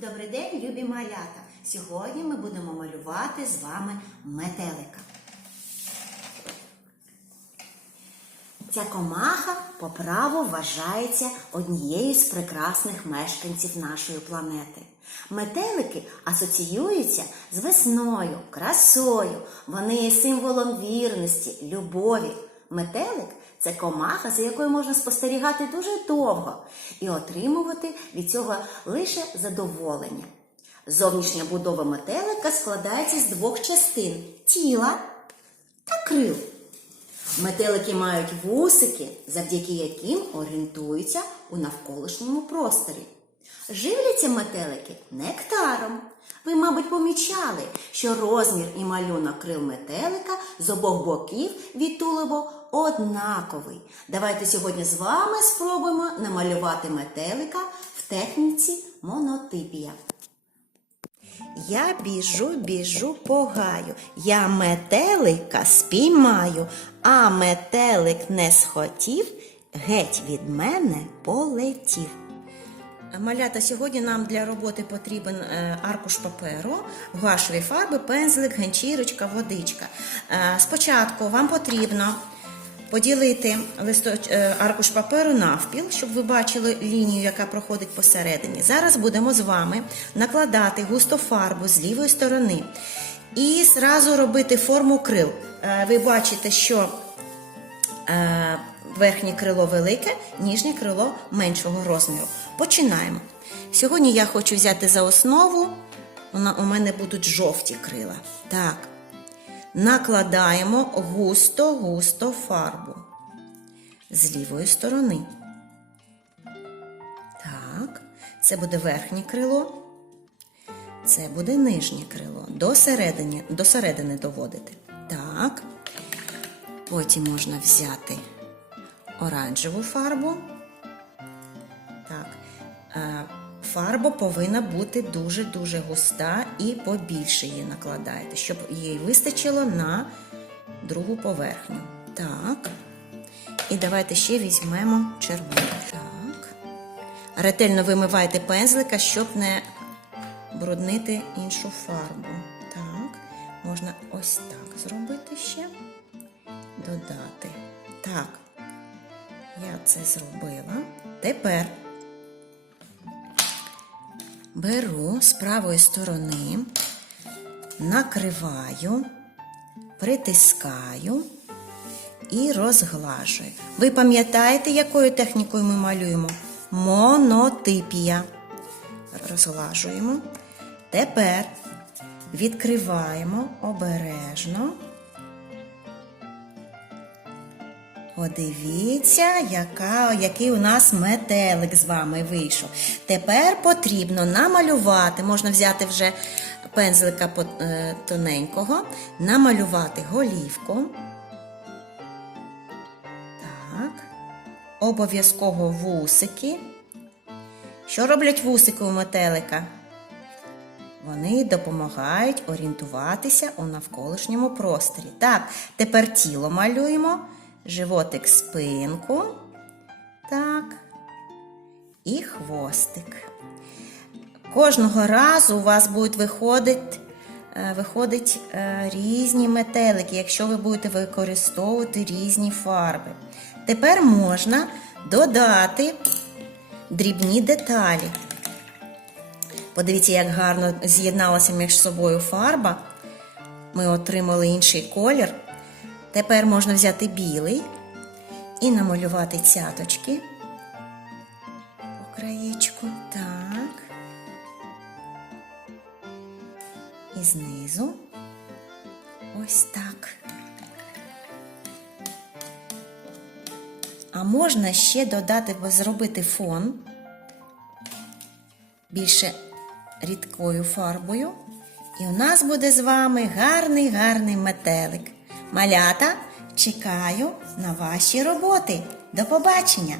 Добрий день, любі малята! Сьогодні ми будемо малювати з вами метелика. Ця комаха по праву вважається однією з прекрасних мешканців нашої планети. Метелики асоціюються з весною, красою. Вони є символом вірності, любові. Метелик це комаха, за якою можна спостерігати дуже довго і отримувати від цього лише задоволення. Зовнішня будова метелика складається з двох частин тіла та крил. Метелики мають вусики, завдяки яким орієнтуються у навколишньому просторі. Живляться метелики нектаром. Ви, мабуть, помічали, що розмір і малюнок крил метелика з обох боків від тулубу однаковий. Давайте сьогодні з вами спробуємо намалювати метелика в техніці монотипія. Я біжу, біжу по гаю, я метелика спіймаю, а метелик не схотів, геть від мене полетів. Малята, сьогодні нам для роботи потрібен е, аркуш паперу, гуашеві фарби, пензлик, ганчірочка, водичка. Е, Спочатку вам потрібно поділити е, аркуш паперу навпіл, щоб ви бачили лінію, яка проходить посередині. Зараз будемо з вами накладати густо фарбу з лівої сторони і зразу робити форму крил. Ви бачите, що верхнє крило велике, ніжнє крило меншого розміру. Починаємо. Сьогодні я хочу взяти за основу, у мене будуть жовті крила. Так. Накладаємо густо-густо фарбу з лівої сторони. Так, це буде верхнє крило, це буде нижнє крило. До середини, до середини доводити. Так. Потім можна взяти оранжеву фарбу. Так. Е, Фарба повинна бути дуже-дуже густа і побільше її накладаєте, щоб їй вистачило на другу поверхню. Так. І давайте ще візьмемо червону. Так. Ретельно вимивайте пензлика, щоб не бруднити іншу фарбу. Так. Можна ось так зробити ще. Додати. Так. Я це зробила. Тепер беру з правої сторони, накриваю, притискаю і розглажую. Ви пам'ятаєте, якою технікою ми малюємо? Монотипія. Розглажуємо. Тепер відкриваємо обережно. Подивіться, яка, який у нас метелик з вами вийшов. Тепер потрібно намалювати, можна взяти вже пензлика е, тоненького, намалювати голівку. Так. Обов'язково вусики. Що роблять вусики у метелика? Вони допомагають орієнтуватися у навколишньому просторі. Так, тепер тіло малюємо, животик спинку. Так. І хвостик. Кожного разу у вас будуть виходити, е, виходить е, різні метелики, якщо ви будете використовувати різні фарби. Тепер можна додати дрібні деталі. Подивіться, як гарно з'єдналася між собою фарба. Ми отримали інший колір. Тепер можна взяти білий і намалювати цяточки по краєчку. Так. І знизу. Ось так. А можна ще додати, зробити фон більше рідкою фарбою. І у нас буде з вами гарний гарний метелик. Малята, чекаю на ваші роботи. До побачення!